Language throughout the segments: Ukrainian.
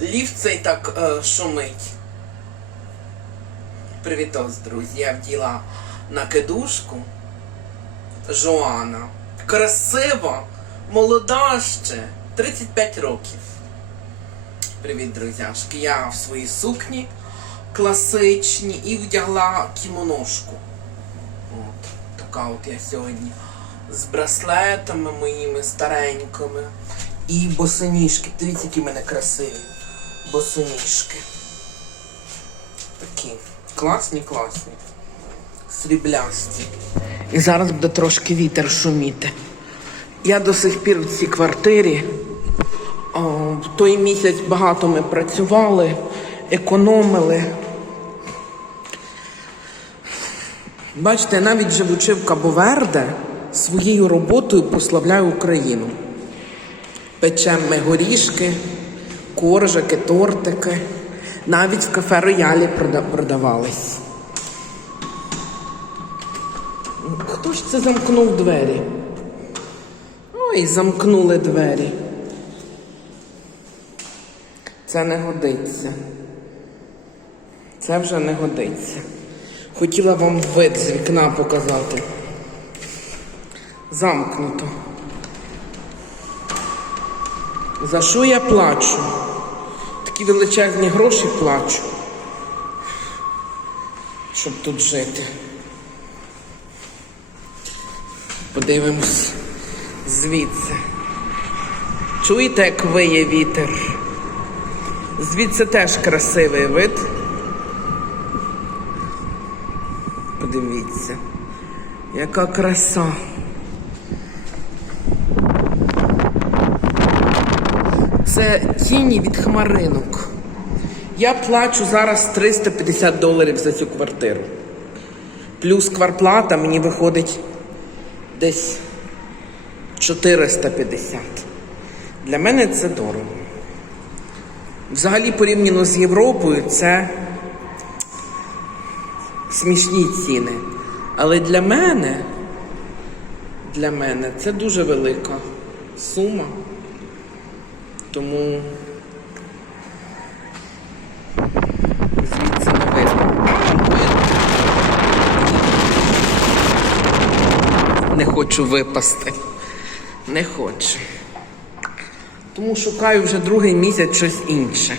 ліфт цей так е, шумить. Привітос, друзі. Я вділа накидушку. Жоана. Красива, молода ще. 35 років. Привіт, друзяшки. Я в своїй сукні класичній і вдягла кімоношку. От, така от я сьогодні. З браслетами моїми старенькими. І босоніжки. Дивіться, які в мене красиві. Босоніжки. Такі. Класні, класні. Сріблясті. І зараз буде трошки вітер шуміти. Я до сих пір в цій квартирі. О, в той місяць багато ми працювали, економили. Бачите, навіть живучи в Кабоверде, своєю роботою прославляю Україну. Печем ми горішки, коржики, тортики. Навіть в кафе роялі продавались. Хто ж це замкнув двері? Ой, замкнули двері. Це не годиться. Це вже не годиться. Хотіла вам вид з вікна показати. Замкнуто. За що я плачу? Такі величезні гроші плачу, щоб тут жити. Подивимось звідси. Чуєте, як виє вітер? Звідси теж красивий вид. Подивіться, яка краса. Це тіні від хмаринок. Я плачу зараз 350 доларів за цю квартиру. Плюс кварплата мені виходить десь 450. Для мене це дорого. Взагалі, порівняно з Європою, це смішні ціни. Але для мене, для мене це дуже велика сума. Тому звідси не видно. Не хочу випасти. Не хочу. Тому шукаю вже другий місяць щось інше.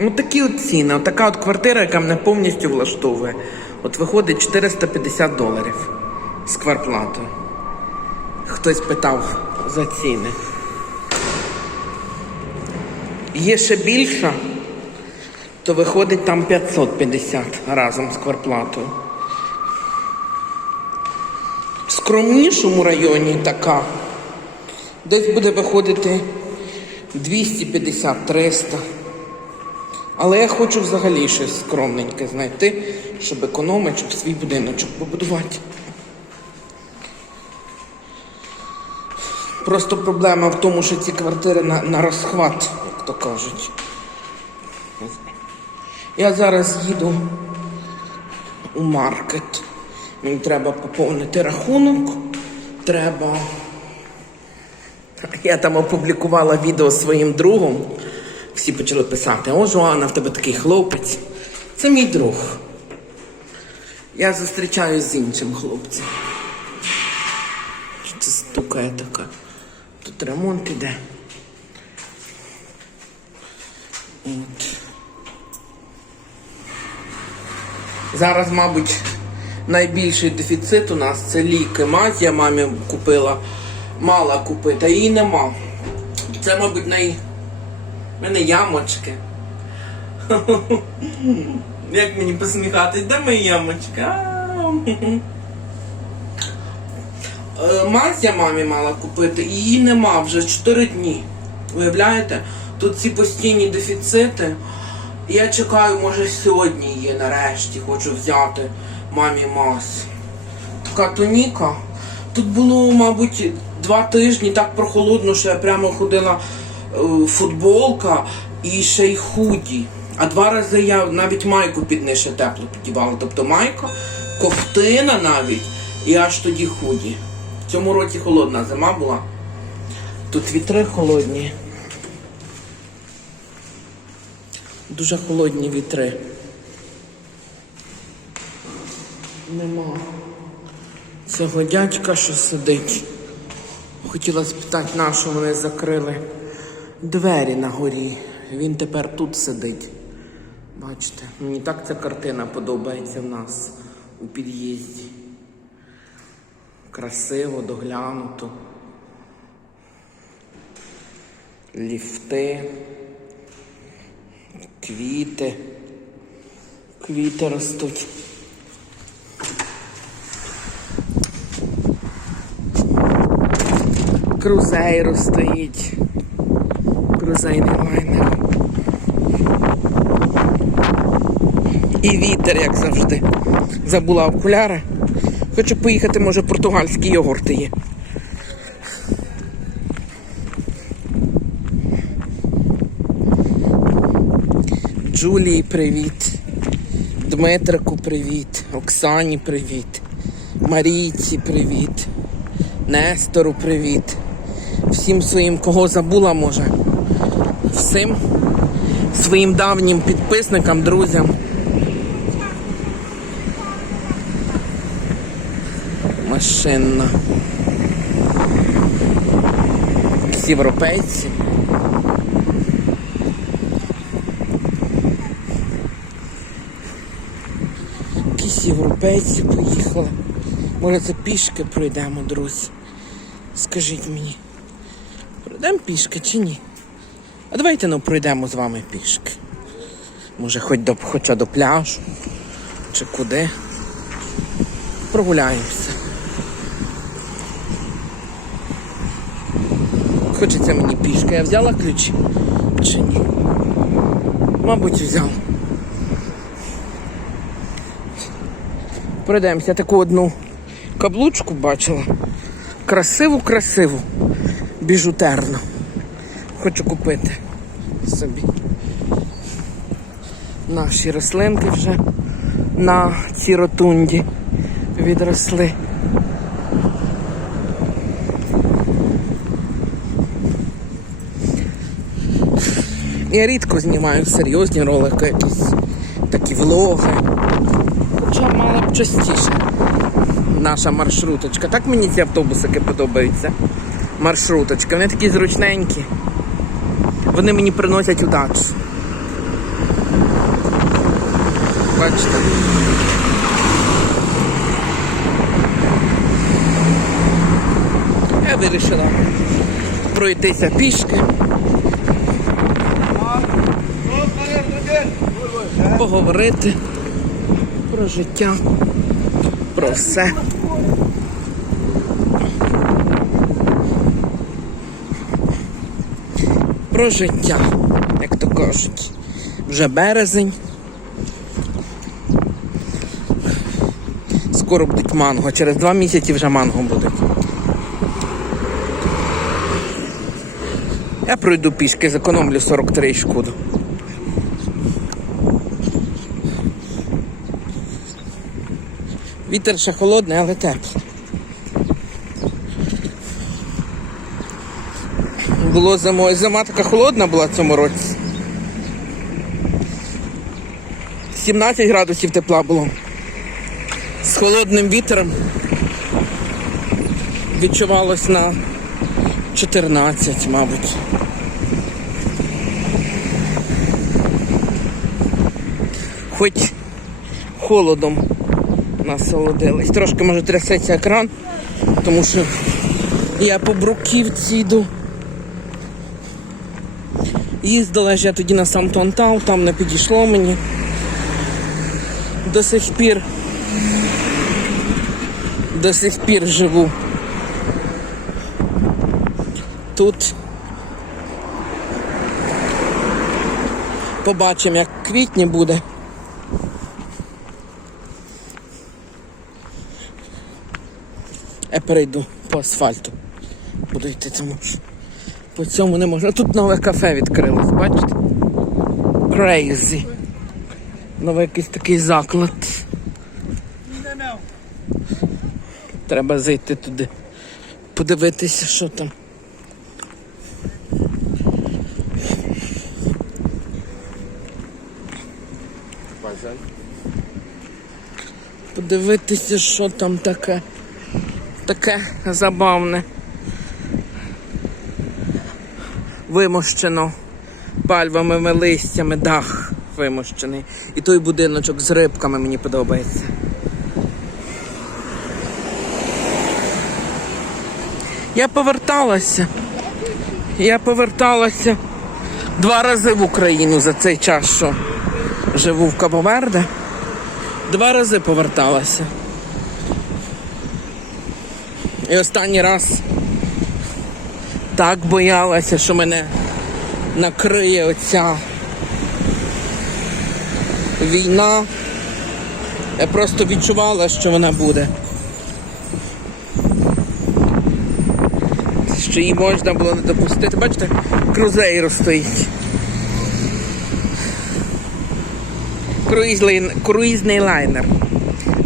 От такі от ціни. От така от квартира, яка мене повністю влаштовує. От виходить 450 доларів з кварплатою. Хтось питав за ціни. Є ще більша, то виходить там 550 разом з кварплатою. В скромнішому районі така. Десь буде виходити 250-300. Але я хочу взагалі щось скромненьке знайти, щоб економити, щоб свій будиночок побудувати. Просто проблема в тому, що ці квартири на, на розхват, то кажуть. Я зараз їду у маркет. Мені треба поповнити рахунок. Треба. Я там опублікувала відео своїм другом. Всі почали писати: О, Жоанна, в тебе такий хлопець. Це мій друг. Я зустрічаюсь з іншим хлопцем. Це стукає така. Тут ремонт іде. Зараз, мабуть, найбільший дефіцит у нас це ліки. Мазь я мамі купила, мала купити, а її нема. Це, мабуть, най... в мене ямочки. Як мені посміхатись, де мої ямочки? Е, Мазь я мамі мала купити, і її нема вже 4 дні. Уявляєте? Тут ці постійні дефіцити. Я чекаю, може сьогодні її нарешті хочу взяти мамі мазь. Така тоніка. Тут було, мабуть, два тижні так прохолодно, що я прямо ходила е, футболка і ще й худі. А два рази я навіть майку під неї ще тепло підівала. Тобто майка, ковтина навіть, і аж тоді худі. В цьому році холодна зима була. Тут вітри холодні. Дуже холодні вітри. Нема. Цього дядька, що сидить. Хотіла спитати, на що вони закрили двері на горі. Він тепер тут сидить. Бачите, мені так ця картина подобається в нас у під'їзді. Красиво, доглянуто. Ліфти, квіти, квіти ростуть. Крузейро стоїть. Крузейний лайнер. І вітер, як завжди. Забула окуляри. Хочу поїхати, може, португальські йогурти є. Джулії привіт. Дмитрику привіт. Оксані привіт. Марійці привіт. Нестору привіт. Всім своїм, кого забула, може. Всім своїм давнім підписникам, друзям. Машинна. Якісь європейці. Якісь європейці поїхали. Може це пішки пройдемо, друзі. Скажіть мені, пройдемо пішки чи ні? А давайте ну пройдемо з вами пішки. Може, хоч до, хоча до пляжу, чи куди. Прогуляємося. Хочеться мені пішки. Я взяла ключі чи ні? Мабуть, взяла. Пройдемося таку одну каблучку бачила. Красиву, красиву, біжутерну. Хочу купити собі. Наші рослинки вже на цій ротунді відросли. Я рідко знімаю серйозні ролики, якісь такі влоги. Частіше наша маршруточка. Так мені ці автобусики подобаються. Маршруточки. Вони такі зручненькі. Вони мені приносять удачу. Бачите? Я вирішила пройтися пішки. Поговорити про життя, про все. Про життя, як то кажуть. Вже березень. Скоро будуть манго. Через два місяці вже манго будуть. Я пройду пішки, зекономлю 43 шкоду. Вітер ще холодний, але теплий. Було зимою. Зима така холодна була в цьому році. 17 градусів тепла було. З холодним вітром відчувалось на 14, мабуть. Хоч холодом насолодились. Трошки може трясеться екран, тому що я по бруківці йду. Їздила ж я тоді на сам Тонтау, там не підійшло мені. До сих пір. До сих пір живу. Тут побачимо, як квітні буде. Перейду по асфальту. Буду йти тому по цьому не можна. Тут нове кафе відкрилось, бачите? Crazy. Новий якийсь такий заклад. Треба зайти туди. Подивитися, що там. Подивитися, що там таке. Таке забавне. Вимощено пальмовими листями дах вимощений. І той будиночок з рибками мені подобається. Я поверталася. Я поверталася два рази в Україну за цей час, що живу в Кабоверде. Два рази поверталася. І останній раз так боялася, що мене накриє оця війна. Я просто відчувала, що вона буде. Що її можна було не допустити. Бачите, крузейро стоїть. Круїзний, лайнер.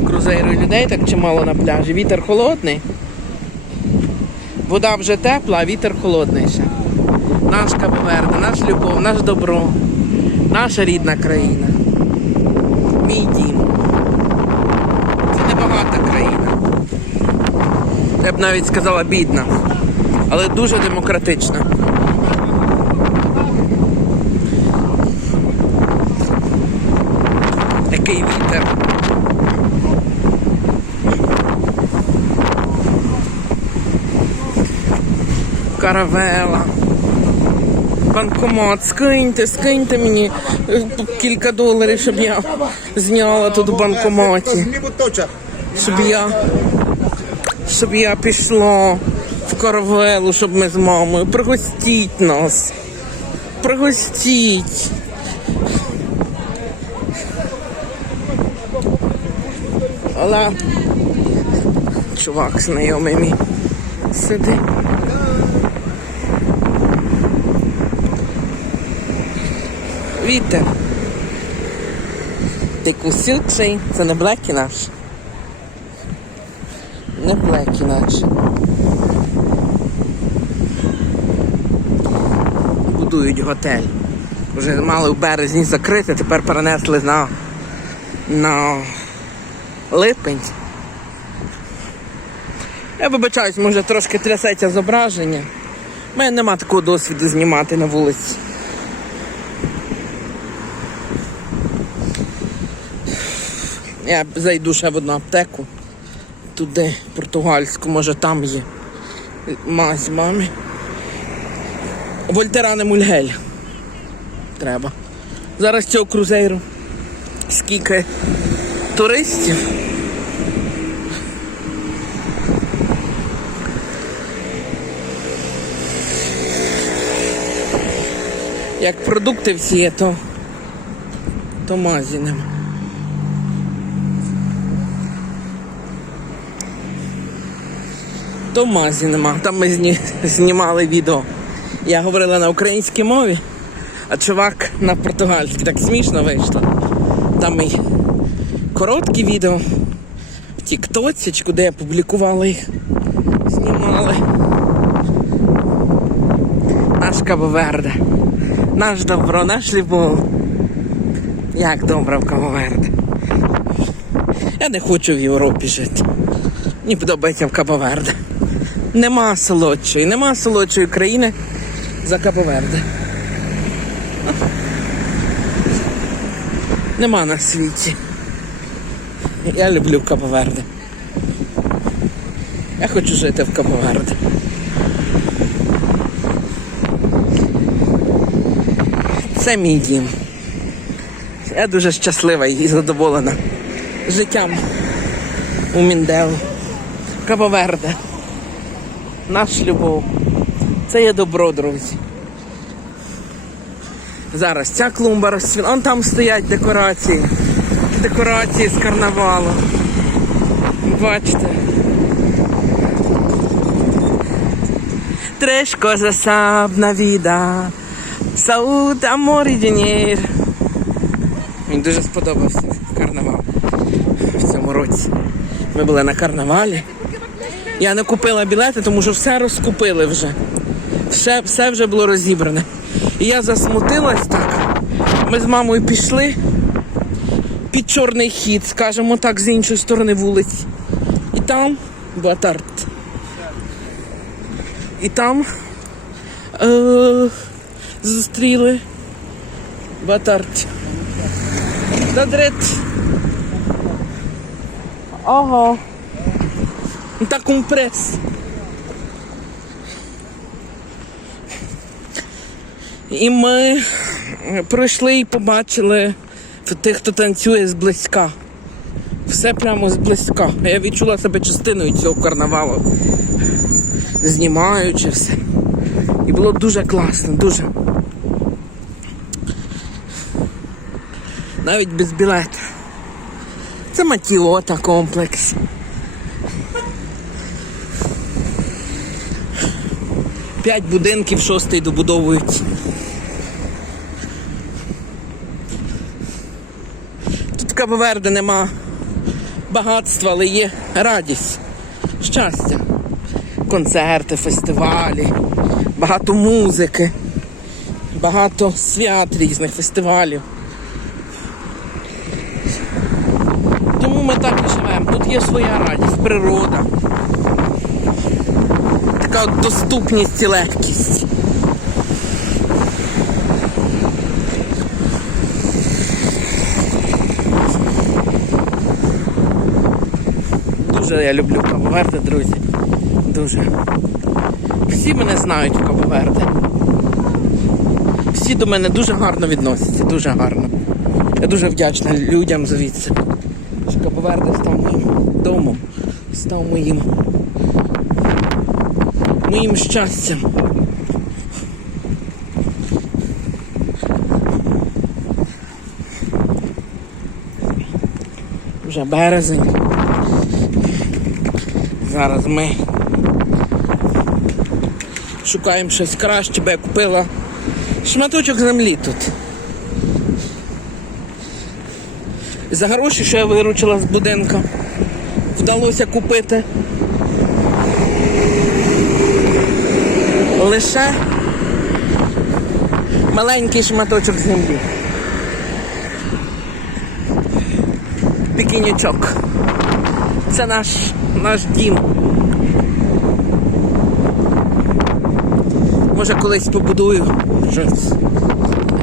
Крузейро людей так чимало на пляжі. Вітер холодний. Вода вже тепла, а вітер холодний ще. Наш Кабоверде, наш любов, наш добро, наша рідна країна. Мій дім. Це небагата країна. Я б навіть сказала бідна, але дуже демократична. Який вітер. Каравела. Банкомат, скиньте, скиньте мені е, кілька доларів, щоб я зняла тут в банкоматі. Щоб я, щоб я пішла в каравелу, щоб ми з мамою. Пригостіть нас. Пригостіть. Але чувак знайомий мій сидить. Вітер. Ти кусючий. Це не блекі наш. Не блекі наші. Будують готель. Вже мали в березні закрити, тепер перенесли на, на липень. Я вибачаюсь, може трошки трясеться зображення. У мене нема такого досвіду знімати на вулиці. Я зайду ще в одну аптеку. Туди, португальську, може там є. Мазь мамі. Вольтеране мульгель. Треба. Зараз цього крузейру. Скільки туристів. Як продукти всі є, то, то мазі нема. То мазі нема. Там ми зні... знімали відео. Я говорила на українській мові, а чувак на португальській. Так смішно вийшло. Там і короткі відео в Тіктоці, куди я публікувала їх. Знімали. Наш Кабоверде. Наш добро, наш любов. Як добре в Кабоверде. Я не хочу в Європі жити. Мені подобається в Кабоверде. Нема солодшої, нема солодшої країни за Кабоверде. Нема на світі. Я люблю Кабоверде. Я хочу жити в Кабоверде. Це мій дім. Я дуже щаслива і задоволена життям у Міндео. Кабоверде. Наш любов. Це є добро, друзі. Зараз ця клумба розцвіла. Он там стоять декорації. Декорації з карнавалу. Бачите. Cosas sabe na vida. Saúde, amor. Мені дуже сподобався карнавал в цьому році. Ми були на карнавалі. Я не купила білети, тому що все розкупили вже. Все, все вже було розібране. І я засмутилась так. Ми з мамою пішли під чорний хід, скажімо так, з іншої сторони вулиці. І там Батарт. І там е- зустріли Батарт. Надред. Ага. Та компрес. І ми пройшли і побачили тих, хто танцює зблизька. Все прямо зблизька. Я відчула себе частиною цього карнавалу. Знімаючи все. І було дуже класно, дуже. Навіть без білету. Це Матіота комплекс. П'ять будинків, шостий добудовують. Тут в Кабоверде нема багатства, але є радість, щастя. Концерти, фестивалі, багато музики, багато свят різних фестивалів. Тому ми так і живемо. Тут є своя радість, природа. Така от доступність і легкість. Дуже я люблю Кабоверде, друзі. Дуже. Всі мене знають в Кабоверде. Всі до мене дуже гарно відносяться, дуже гарно. Я дуже вдячна людям звідси. Що Кабоверде став моїм домом, став моїм моїм щастям. Вже березень. Зараз ми шукаємо щось краще, бо я купила шматочок землі тут. За гроші, що я виручила з будинку, вдалося купити лише маленький шматочок землі. Пікінічок. Це наш, наш дім. Може колись побудую щось.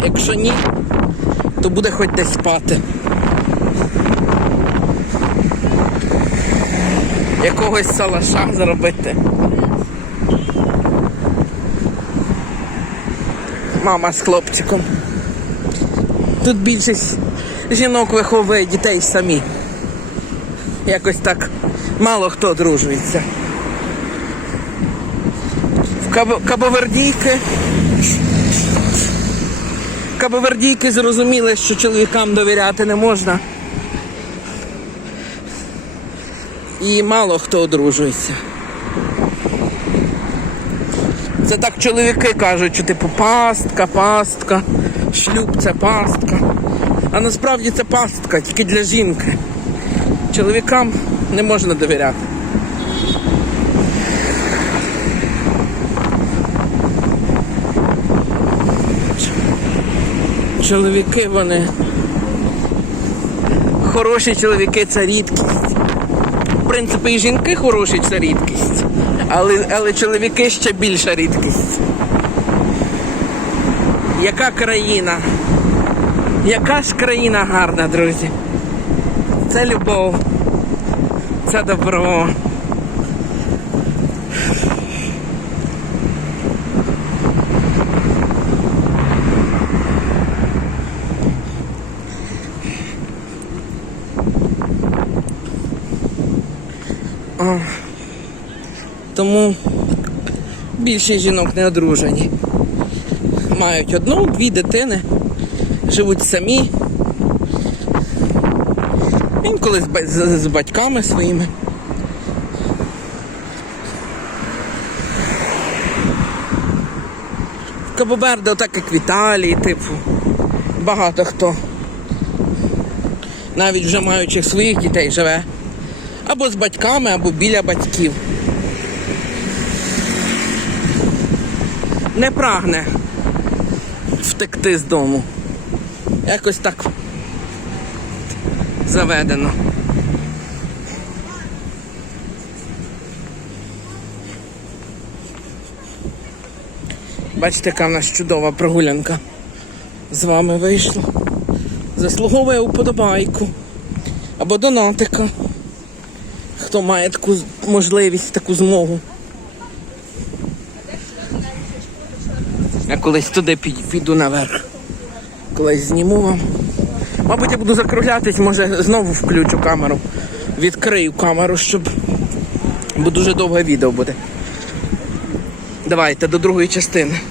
Якщо ні, то буде хоч десь спати. Якогось салаша зробити. Мама з хлопчиком. Тут більшість жінок виховує дітей самі. Якось так мало хто одружується. В Кабо- Кабовердійки. Кабовердійки зрозуміли, що чоловікам довіряти не можна. І мало хто одружується. Це так чоловіки кажуть, що типу пастка, пастка, шлюб це пастка. А насправді це пастка тільки для жінки. Чоловікам не можна довіряти. Чоловіки вони. Хороші чоловіки це рідкість. В принципі, і жінки хороші це рідкість. Але, але чоловіки ще більша рідкість. Яка країна? Яка ж країна гарна, друзі? Це любов. Це добро. О. Тому більшість жінок не одружені. Мають одну-дві дитини, живуть самі. Інколи з, з, з батьками своїми. В Кабоберде, отак як в Італії, типу. Багато хто. Навіть вже маючи своїх дітей живе. Або з батьками, або біля батьків. Не прагне втекти з дому. Якось так заведено. Бачите, яка в нас чудова прогулянка з вами вийшла. Заслуговує уподобайку або донатика. Хто має таку можливість, таку змогу. Колись туди піду наверх. Колись зніму вам. Мабуть, я буду закруглятись, може знову включу камеру. Відкрию камеру, щоб. Бо дуже довге відео буде. Давайте до другої частини.